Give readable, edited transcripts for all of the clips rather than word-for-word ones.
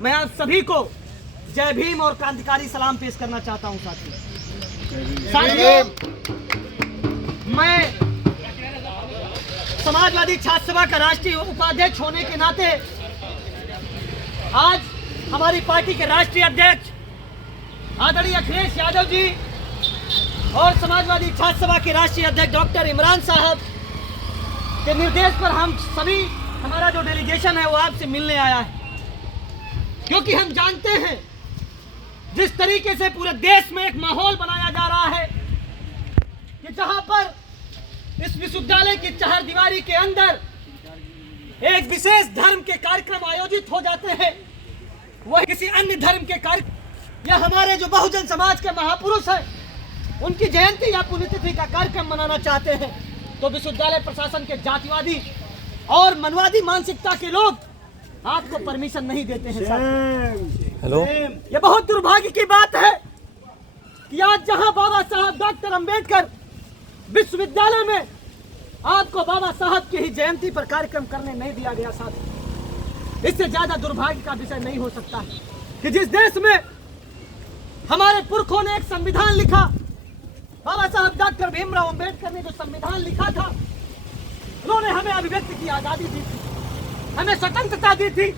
मैं आप सभी को जय भीम और क्रांतिकारी सलाम पेश करना चाहता हूं साथियों। मैं समाजवादी छात्र सभा का राष्ट्रीय उपाध्यक्ष होने के नाते आज हमारी पार्टी के राष्ट्रीय अध्यक्ष आदरणीय अखिलेश यादव जी और समाजवादी छात्र सभा के राष्ट्रीय अध्यक्ष डॉक्टर इमरान साहब के निर्देश पर हम सभी, हमारा जो डेलीगेशन है वो आपसे मिलने आया है, क्योंकि हम जानते हैं जिस तरीके से पूरे देश में एक माहौल बनाया जा रहा है कि जहां पर इस विश्वविद्यालय की चारदीवारी के अंदर एक विशेष धर्म के कार्यक्रम आयोजित हो जाते हैं, वह किसी अन्य धर्म के कार्यक्रम या हमारे जो बहुजन समाज के महापुरुष हैं उनकी जयंती या पुण्यतिथि का कार्यक्रम मनाना चाहते हैं, तो विश्वविद्यालय प्रशासन के जातिवादी और मनवादी मानसिकता के लोग आपको परमिशन नहीं देते हैं। हेलो, ये बहुत दुर्भाग्य की बात है कि आज जहां बाबा साहब डॉक्टर अंबेडकर विश्वविद्यालय में आपको बाबा साहब की ही जयंती पर कार्यक्रम करने नहीं दिया गया। साथ इससे ज्यादा दुर्भाग्य का विषय नहीं हो सकता कि जिस देश में हमारे पुरखों ने एक संविधान लिखा, बाबा साहब डॉक्टर भीमराव अंबेडकर ने जो संविधान लिखा था, उन्होंने हमें अभिव्यक्ति की आजादी दी थी, हमें स्वतंत्रता दी थी,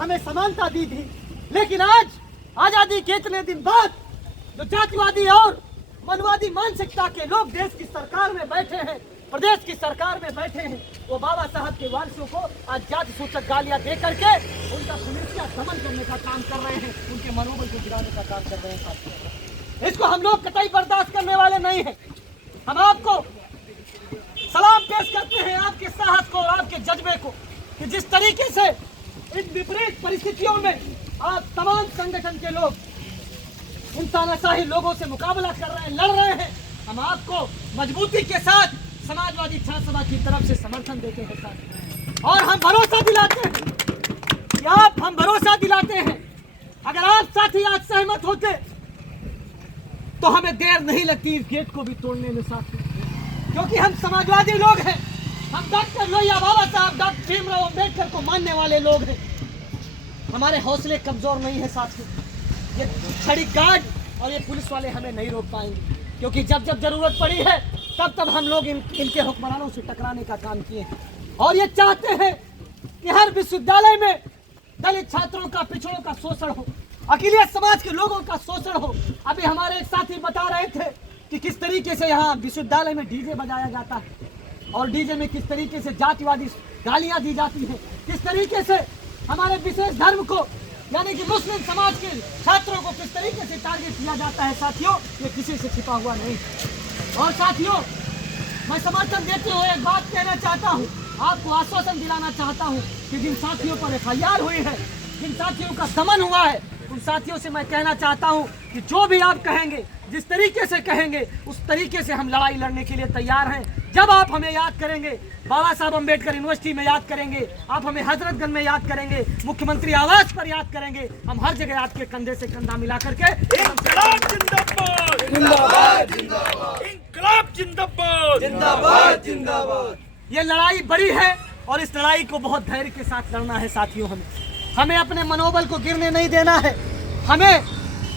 हमें समानता दी थी। लेकिन आज आजादी के इतने दिन बाद जो जातिवादी और मनवादी मानसिकता के लोग देश की सरकार में बैठे हैं, प्रदेश की सरकार में बैठे हैं, वो बाबा साहब के वारसों को आज जाति सूचक गालियां दे करके उनका सुनिश्चित दमन करने का काम कर रहे हैं, उनके मनोबल को गिराने का काम कर रहे हैं। साथियों, इसको हम लोग कतई बर्दाश्त करने वाले नहीं हैं। हम आपको सलाम पेश करते हैं आपके साहस को और आपके जज्बे को कि जिस तरीके से इन विपरीत परिस्थितियों में आप तमाम संगठन के लोग उन तानाशाही लोगों से मुकाबला कर रहे हैं, लड़ रहे हैं। हम आपको मजबूती के साथ समाजवादी छात्र सभा की तरफ से समर्थन देते हैं साथ, और हम भरोसा दिलाते हैं कि हम भरोसा दिलाते हैं अगर आप साथी आज सहमत होते तो हमें देर नहीं लगती इस गेट को भी तोड़ने में साथी, क्योंकि हम समाजवादी लोग हैं, हम डॉक्टर लोहिया बाबा साहब डॉक्टर भीमराव अंबेडकर को मानने वाले लोग हैं। हमारे हौसले कमजोर नहीं है साथियों। ये छड़ी गार्ड और ये पुलिस वाले हमें नहीं रोक पाएंगे, क्योंकि जब जब जरूरत पड़ी है तब हम लोग इनके हुक्मरानों से टकराने का काम किए हैं, और ये चाहते हैं कि हर विश्वविद्यालय में दलित छात्रों का, पिछड़ों का शोषण हो, अखिलेश समाज के लोगों का शोषण हो। अभी हमारे एक साथी बता रहे थे कि किस तरीके से यहाँ विश्वविद्यालय में डीजे बजाया जाता है और डीजे में किस तरीके से जातिवादी गालियां दी जाती हैं, किस तरीके से हमारे विशेष धर्म को यानी कि मुस्लिम समाज के छात्रों को किस तरीके से टारगेट किया जाता है। साथियों, ये किसी से छिपा हुआ नहीं। और साथियों, मैं समर्थन देते हुए एक बात कहना चाहता हूँ, आपको आश्वासन दिलाना चाहता हूँ कि जिन साथियों पर FIR हुई है, जिन साथियों का दमन हुआ है, उन साथियों से मैं कहना चाहता हूँ कि जो भी आप कहेंगे, जिस तरीके से कहेंगे, उस तरीके से हम लड़ाई लड़ने के लिए तैयार हैं। जब आप हमें याद करेंगे, बाबा साहब अंबेडकर यूनिवर्सिटी में याद करेंगे, आप हमें हजरतगंज में याद करेंगे, मुख्यमंत्री आवास पर याद करेंगे, हम हर जगह आपके कंधे से कंधा मिला करके इंकलाब जिंदाबाद, जिंदाबाद, जिंदाबाद, इंकलाब जिंदाबाद, जिंदाबाद, जिंदाबाद। ये लड़ाई बड़ी है और इस लड़ाई को बहुत धैर्य के साथ लड़ना है साथियों। हमें अपने मनोबल को गिरने नहीं देना है, हमें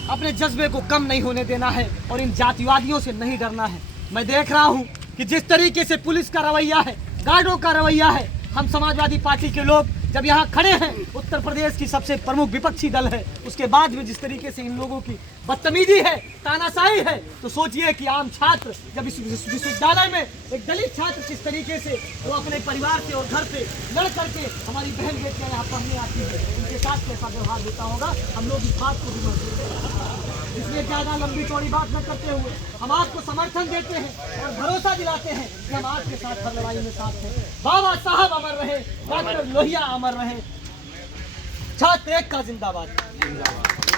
अपने जज्बे को कम नहीं होने देना है और इन जातिवादियों से नहीं डरना है। मैं देख रहा हूं कि जिस तरीके से पुलिस का रवैया है, गार्डों का रवैया है, हम समाजवादी पार्टी के लोग जब यहाँ खड़े हैं, उत्तर प्रदेश की सबसे प्रमुख विपक्षी दल है, उसके बाद भी जिस तरीके से इन लोगों की बदतमीजी है, तानाशाही है, तो सोचिए कि आम छात्र जब इस विश्वविद्यालय में एक दलित छात्र किस तरीके से वो अपने परिवार से और घर से लड़ करके हमारी बहन बेटियां यहाँ पढ़ने आती है, उनके साथ कैसा व्यवहार होता होगा, हम लोग इस बात को भी महसूस करते हैं। इसलिए ज़्यादा लंबी चौड़ी बात न करते हुए हम आपको समर्थन देते हैं और भरोसा दिलाते हैं कि हम आपके साथ हर लड़ाई में साथ हैं। बाबा साहब अमर रहे, डॉक्टर लोहिया अमर रहे, छात्र एक का जिंदाबाद।